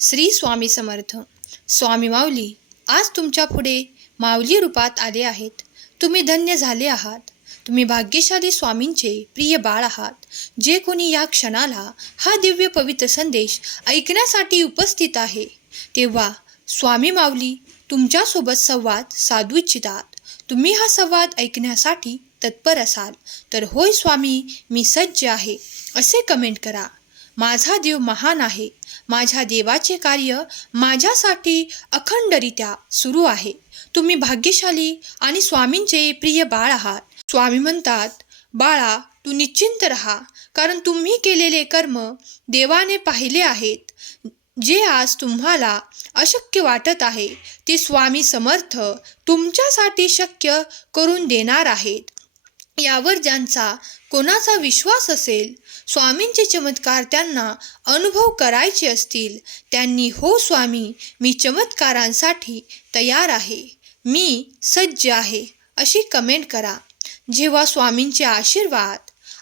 श्री स्वामी समर्थ. स्वामी माऊली आज तुमच्यापुढे माऊली रूपात आले आहेत. तुम्ही धन्य झाले आहात. तुम्ही भाग्यशाली स्वामींचे प्रिय बाळ आहात. जे कोणी या क्षणाला हा दिव्य पवित्र संदेश ऐकण्यासाठी उपस्थित आहे तेव्हा स्वामी माऊली तुमच्यासोबत संवाद साधू इच्छितात. तुम्ही हा संवाद ऐकण्यासाठी तत्पर असाल तर होय स्वामी मी सज्ज आहे असे कमेंट करा. माझा देव महान आहे. माझ्या देवाचे कार्य माझ्यासाठी अखंडरित्या सुरू आहे. तुम्ही भाग्यशाली आणि स्वामींचे प्रिय बाळ आहात. स्वामी म्हणतात बाळा तू निश्चिंत रहा कारण तुम्ही केलेले कर्म देवाने पाहिले आहेत. जे आज तुम्हाला अशक्य वाटत आहे ते स्वामी समर्थ तुमच्यासाठी शक्य करून देणार आहेत. यावर ज्यांचा कोणाचा विश्वास असेल स्वामींचे चमत्कार त्यांना अनुभव करायचे असतील त्यांनी हो स्वामी मी चमत्कारांसाठी तयार आहे मी सज्ज आहे अशी कमेंट करा. जेव्हा स्वामींचे आशीर्वाद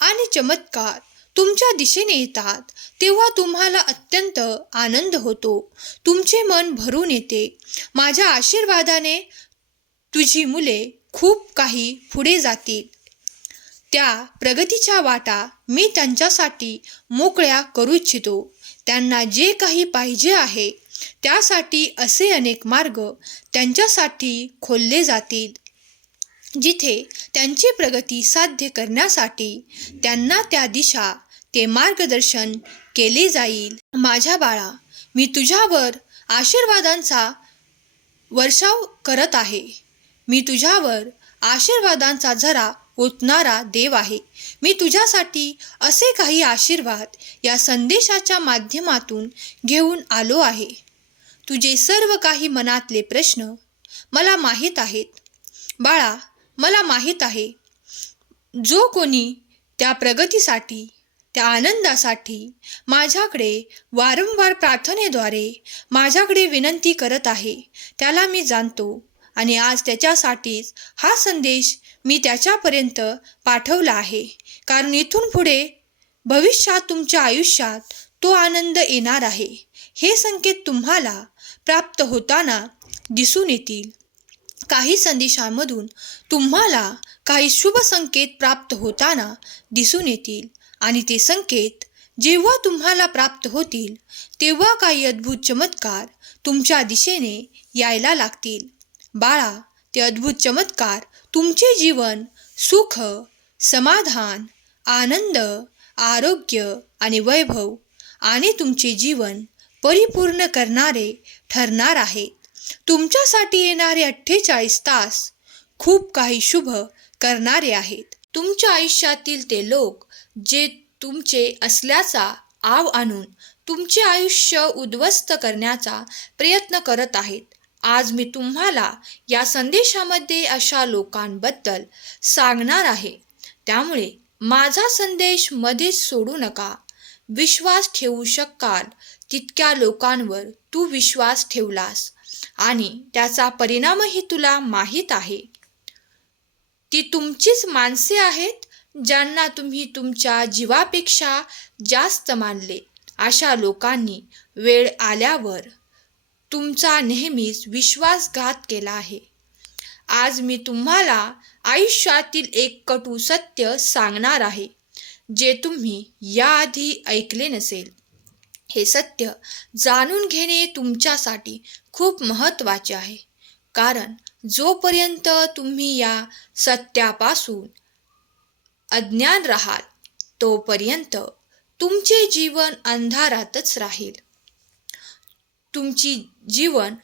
आणि चमत्कार तुमच्या दिशेने येतात तेव्हा तुम्हाला अत्यंत आनंद होतो. तुमचे मन भरून येते. माझ्या आशीर्वादाने तुझी मुले खूप काही पुढे जातील. त्या प्रगतीच्या वाटा मी त्यांच्यासाठी मोकळ्या करू इच्छितो. त्यांना जे काही पाहिजे आहे त्यासाठी असे अनेक मार्ग त्यांच्यासाठी खोलले जातील. जिथे त्यांची प्रगती साध्य करण्यासाठी त्यांना त्या दिशा ते मार्गदर्शन केले जाईल. माझ्या बाळा मी तुझ्यावर आशीर्वादांचा वर्षाव करत आहे. मी तुझ्यावर आशीर्वादांचा झरा ओतणारा देव आहे. मी तुझ्यासाठी असे काही आशीर्वाद या संदेशाच्या माध्यमातून घेऊन आलो आहे. तुझे सर्व काही मनातले प्रश्न मला माहीत आहेत. बाळा मला माहीत आहे. जो कोणी त्या प्रगतीसाठी त्या आनंदासाठी माझ्याकडे वारंवार प्रार्थनेद्वारे माझ्याकडे विनंती करत आहे त्याला मी जाणतो. आणि आज त्याच्यासाठीच हा संदेश मी त्याच्यापर्यंत पाठवला आहे. कारण इथून पुढे भविष्यात तुमच्या आयुष्यात तो आनंद येणार आहे. हे संकेत तुम्हाला प्राप्त होताना दिसून येतील. काही संदेशांमधून तुम्हाला काही शुभ संकेत प्राप्त होताना दिसून येतील. आणि ते संकेत जेव्हा तुम्हाला प्राप्त होतील तेव्हा काही अद्भुत चमत्कार तुमच्या दिशेने यायला लागतील. बाळा ते अद्भुत चमत्कार तुमचे जीवन सुख समाधान आनंद आरोग्य आणि वैभव आणि तुमचे जीवन परिपूर्ण करणारे ठरणार आहेत. तुमच्यासाठी येणारे अठ्ठेचाळीस तास खूप काही शुभ करणारे आहेत. तुमच्या आयुष्यातील ते लोक जे तुमचे असल्याचा आव आणून तुमचे आयुष्य उद्ध्वस्त करण्याचा प्रयत्न करत आहेत. आज मी तुम्हाला या संदेशामध्ये अशा लोकांबद्दल सांगणार आहे. त्यामुळे माझा संदेश मध्येच सोडू नका. विश्वास ठेवू शकाल. तितक्या लोकांवर तू विश्वास ठेवलास आणि त्याचा परिणामही तुला माहीत आहे. ती तुमचीच माणसे आहेत ज्यांना तुम्ही तुमच्या जीवापेक्षा जास्त मानले. अशा लोकांनी वेळ आल्यावर तुमचा नेहमीच विश्वासघात केला आहे. आज मी तुम्हाला आयुष्यातील एक कटू सत्य सांगणार आहे जे तुम्ही याआधी ऐकले नसेल. हे सत्य जाणून घेणे तुमच्यासाठी खूप महत्त्वाचे आहे. कारण जोपर्यंत तुम्ही या सत्यापासून अज्ञान राहाल तोपर्यंत तुमचे जीवन अंधारातच राहील. तुमची जीवन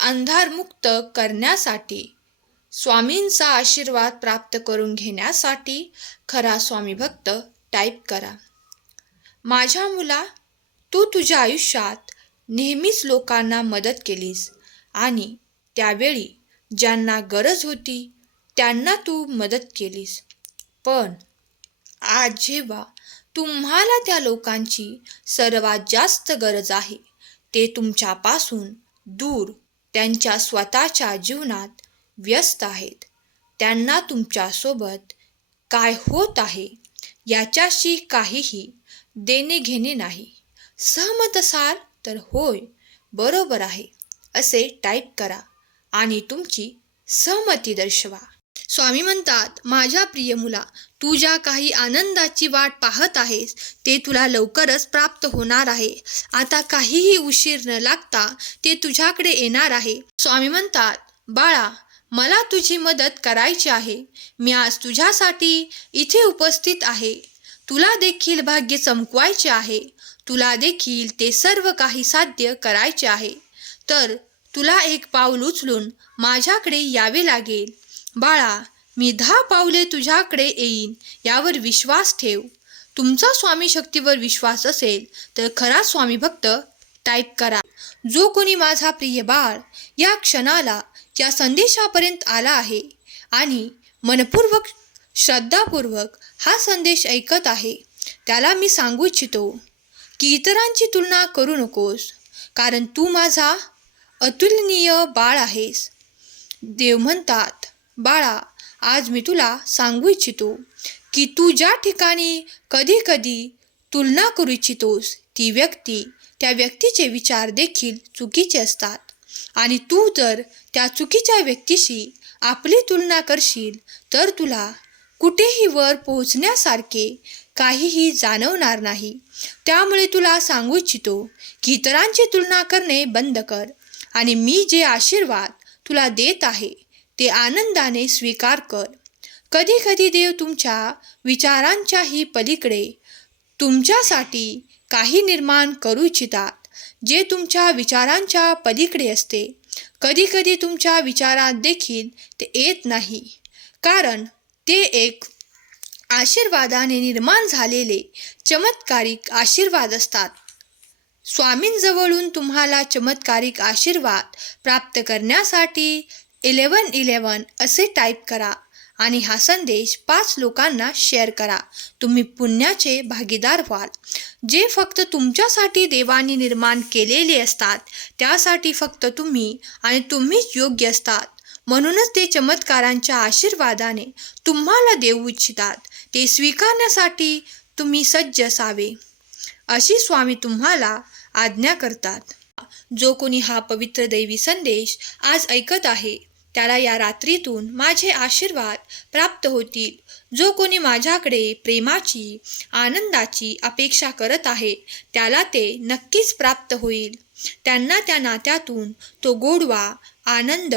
अंधारमुक्त करण्यासाठी स्वामींचा आशीर्वाद प्राप्त करून घेण्यासाठी खरा स्वामी भक्त टाईप करा. माझ्या मुला तू तुझ्या आयुष्यात नेहमीच लोकांना मदत केलीस आणि त्यावेळी ज्यांना गरज होती त्यांना तू मदत केलीस. पण आज जेव्हा तुम्हाला त्या लोकांची सर्वात जास्त गरज आहे ते तुमच्यापासून दूर त्यांच्या स्वतःच्या जीवनात व्यस्त आहेत. त्यांना तुमच्यासोबत काय होत आहे याच्याशी काहीही देणे घेणे नाही. सहमत असाल तर होय बरोबर आहे असे टाईप करा आणि तुमची सहमती दर्शवा. स्वामी म्हणतात माझ्या प्रिय मुला तू ज्या काही आनंदाची वाट पाहत आहेस ते तुला लवकरच प्राप्त होणार आहे. आता काहीही उशीर न लागता ते तुझ्याकडे येणार आहे. स्वामी म्हणतात बाळा मला तुझी मदत करायची आहे. मी आज तुझ्यासाठी इथे उपस्थित आहे. तुला देखील भाग्य चमकवायचे आहे. तुला देखील ते सर्व काही साध्य करायचे आहे. तर तुला एक पाऊल उचलून माझ्याकडे यावे लागेल. बाळा मी दहा पावले तुझ्याकडे येईन यावर विश्वास ठेव. तुमचा स्वामी शक्तीवर विश्वास असेल तर खरा स्वामी भक्त टाईप करा. जो कोणी माझा प्रिय बाळ या क्षणाला या संदेशापर्यंत आला आहे आणि मनपूर्वक श्रद्धापूर्वक हा संदेश ऐकत आहे त्याला मी सांगू इच्छितो की इतरांची तुलना करू नकोस कारण तू माझा अतुलनीय बाळ आहेस. देव म्हणतात बाळा आज मी तुला सांगू इच्छितो की तू ज्या ठिकाणी कधी कधी तुलना करू इच्छितोस ती व्यक्ती त्या व्यक्तीचे विचार देखील चुकीचे असतात. आणि तू जर त्या चुकीच्या व्यक्तीशी आपली तुलना करशील तर तुला कुठेही वर पोहोचण्यासारखे काहीही जाणवणार नाही. त्यामुळे तुला सांगू इच्छितो की इतरांची तुलना करणे बंद कर आणि मी जे आशीर्वाद तुला देत आहे ते आनंदाने स्वीकार कर. कधी कधी देव तुमच्या विचारांच्याही पलीकडे तुमच्यासाठी काही निर्माण करू इच्छितात जे तुमच्या विचारांच्या पलीकडे असते. कधीकधी तुमच्या विचारात देखील ते येत नाही. कारण ते एक आशीर्वादाने निर्माण झालेले चमत्कारिक आशीर्वाद असतात. स्वामींजवळून तुम्हाला चमत्कारिक आशीर्वाद प्राप्त करण्यासाठी इलेवन इलेवन असे टाईप करा आणि हा संदेश पाच लोकांना शेअर करा. तुम्ही पुण्याचे भागीदार व्हाल. जे फक्त तुमच्यासाठी देवाने निर्माण केलेले असतात त्यासाठी फक्त तुम्ही आणि तुम्हीच योग्य असतात. म्हणूनच ते चमत्कारांच्या आशीर्वादाने तुम्हाला देऊ इच्छितात. ते स्वीकारण्यासाठी तुम्ही सज्ज असावे. अशी स्वामी तुम्हाला आज्ञा करतात. जो कोणी हा पवित्र दैवी संदेश आज ऐकत आहे त्याला या रात्रीतून माझे आशीर्वाद प्राप्त होतील. जो कोणी माझ्याकडे प्रेमाची आनंदाची अपेक्षा करत आहे त्याला ते नक्कीच प्राप्त होईल. त्यांना त्या नात्यातून तो गोडवा आनंद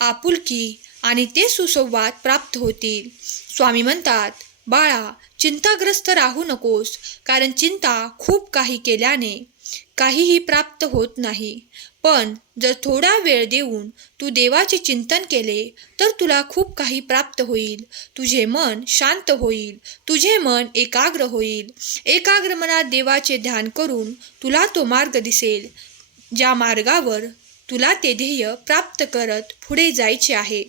आपुलकी आणि ते सुसंवाद प्राप्त होतील. स्वामी म्हणतात बाळा चिंताग्रस्त राहू नकोस कारण चिंता खूप काही केल्याने काहीही प्राप्त होत नाही. पण जर थोडा वेळ देऊन तू देवाचे चिंतन केले तर तुला खूप काही प्राप्त होईल. तुझे मन शांत होईल. तुझे मन एकाग्र होईल. एकाग्र मनात देवाचे ध्यान करून तुला तो मार्ग दिसेल. ज्या मार्गावर तुला ते ध्येय प्राप्त करत पुढे जायचे आहे.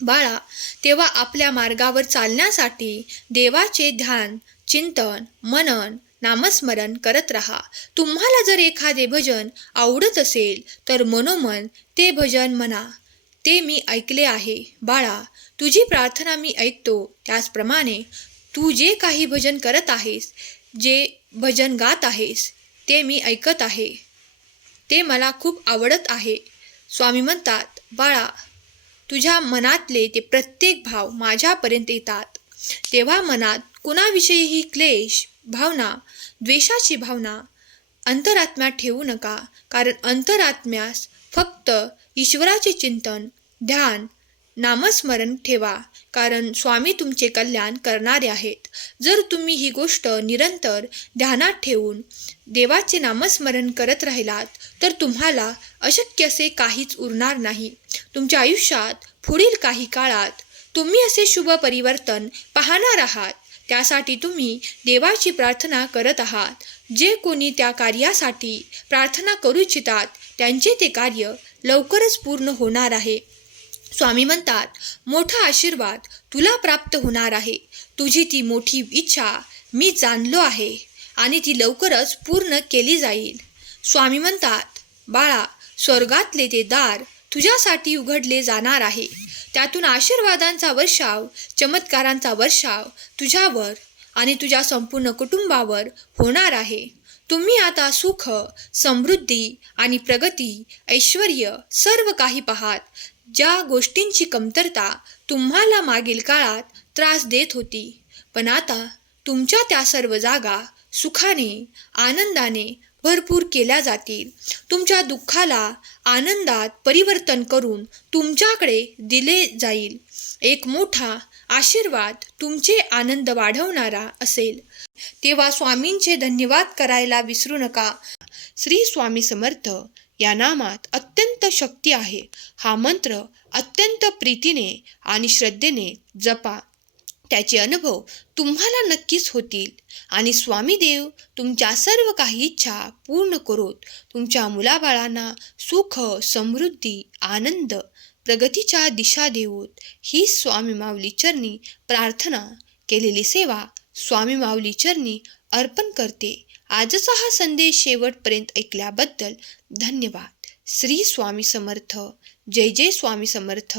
बाळा तेव्हा आपल्या मार्गावर चालण्यासाठी देवाचे ध्यान चिंतन मनन नामस्मरण करत राहा. तुम्हाला जर एखादे भजन आवडत असेल तर मनोमन ते भजन म्हणा. ते मी ऐकले आहे. बाळा तुझी प्रार्थना मी ऐकतो. त्याचप्रमाणे तू जे काही भजन करत आहेस जे भजन गात आहेस ते मी ऐकत आहे. ते मला खूप आवडत आहे. स्वामी म्हणतात बाळा तुझ्या मनातले ते प्रत्येक भाव माझ्यापर्यंत येतात. तेव्हा मनात कुणाविषयीही क्लेश भावना द्वेषाची भावना अंतरात्म्यात ठेवू नका. कारण अंतरात्म्यास फक्त ईश्वराचे चिंतन ध्यान नामस्मरण ठेवा. कारण स्वामी तुमचे कल्याण करणारे आहेत. जर तुम्ही ही गोष्ट निरंतर ध्यानात ठेवून देवाचे नामस्मरण करत राहिलात तर तुम्हाला अशक्य असे काहीच उरणार नाही. तुमच्या आयुष्यात पुढील काही काळात तुम्ही असे शुभ परिवर्तन पाहणार आहात. त्यासाठी तुम्ही देवाची प्रार्थना करत आहात. जे कोणी त्या कार्यासाठी प्रार्थना करू इच्छितात त्यांचे ते कार्य लवकरच पूर्ण होणार आहे. स्वामी म्हणतात मोठा आशीर्वाद तुला प्राप्त होणार आहे. तुझी ती मोठी इच्छा मी जाणलो आहे आणि ती लवकरच पूर्ण केली जाईल. स्वामी म्हणतात बाळा स्वर्गातले ते दार तुझ्यासाठी उघडले जाणार आहे. त्यातून आशीर्वादांचा वर्षाव चमत्कारांचा वर्षाव तुझ्यावर आणि तुझ्या संपूर्ण कुटुंबावर होणार आहे. तुम्ही आता सुख समृद्धी आणि प्रगती ऐश्वर सर्व काही पाहात. ज्या गोष्टींची कमतरता तुम्हाला मागील काळात त्रास देत होती. पण आता तुमच्या त्या सर्व जागा सुखाने आनंदाने भरपूर केल्या जातील. तुमच्या दुःखाला आनंदात परिवर्तन करून तुमच्याकडे दिले जाईल. एक मोठा आशीर्वाद तुमचे आनंद वाढवणारा असेल. तेव्हा स्वामींचे धन्यवाद करायला विसरू नका. श्री स्वामी समर्थ या नामात अत्यंत शक्ती आहे. हा मंत्र अत्यंत प्रीतीने आणि श्रद्धेने जपा. त्याचे अनुभव तुम्हाला नक्कीच होतील. आणि स्वामी देव तुमच्या सर्व काही इच्छा पूर्ण करोत तुमच्या मुलाबाळांना सुख समृद्धी आनंद प्रगतीच्या दिशा देऊत ही स्वामी माऊली चरणी प्रार्थना केलेली सेवा स्वामी माऊली चरणी अर्पण करते. आजचा हा संदेश शेवटपर्यंत ऐकल्याबद्दल धन्यवाद. श्री स्वामी समर्थ. जय जय स्वामी समर्थ.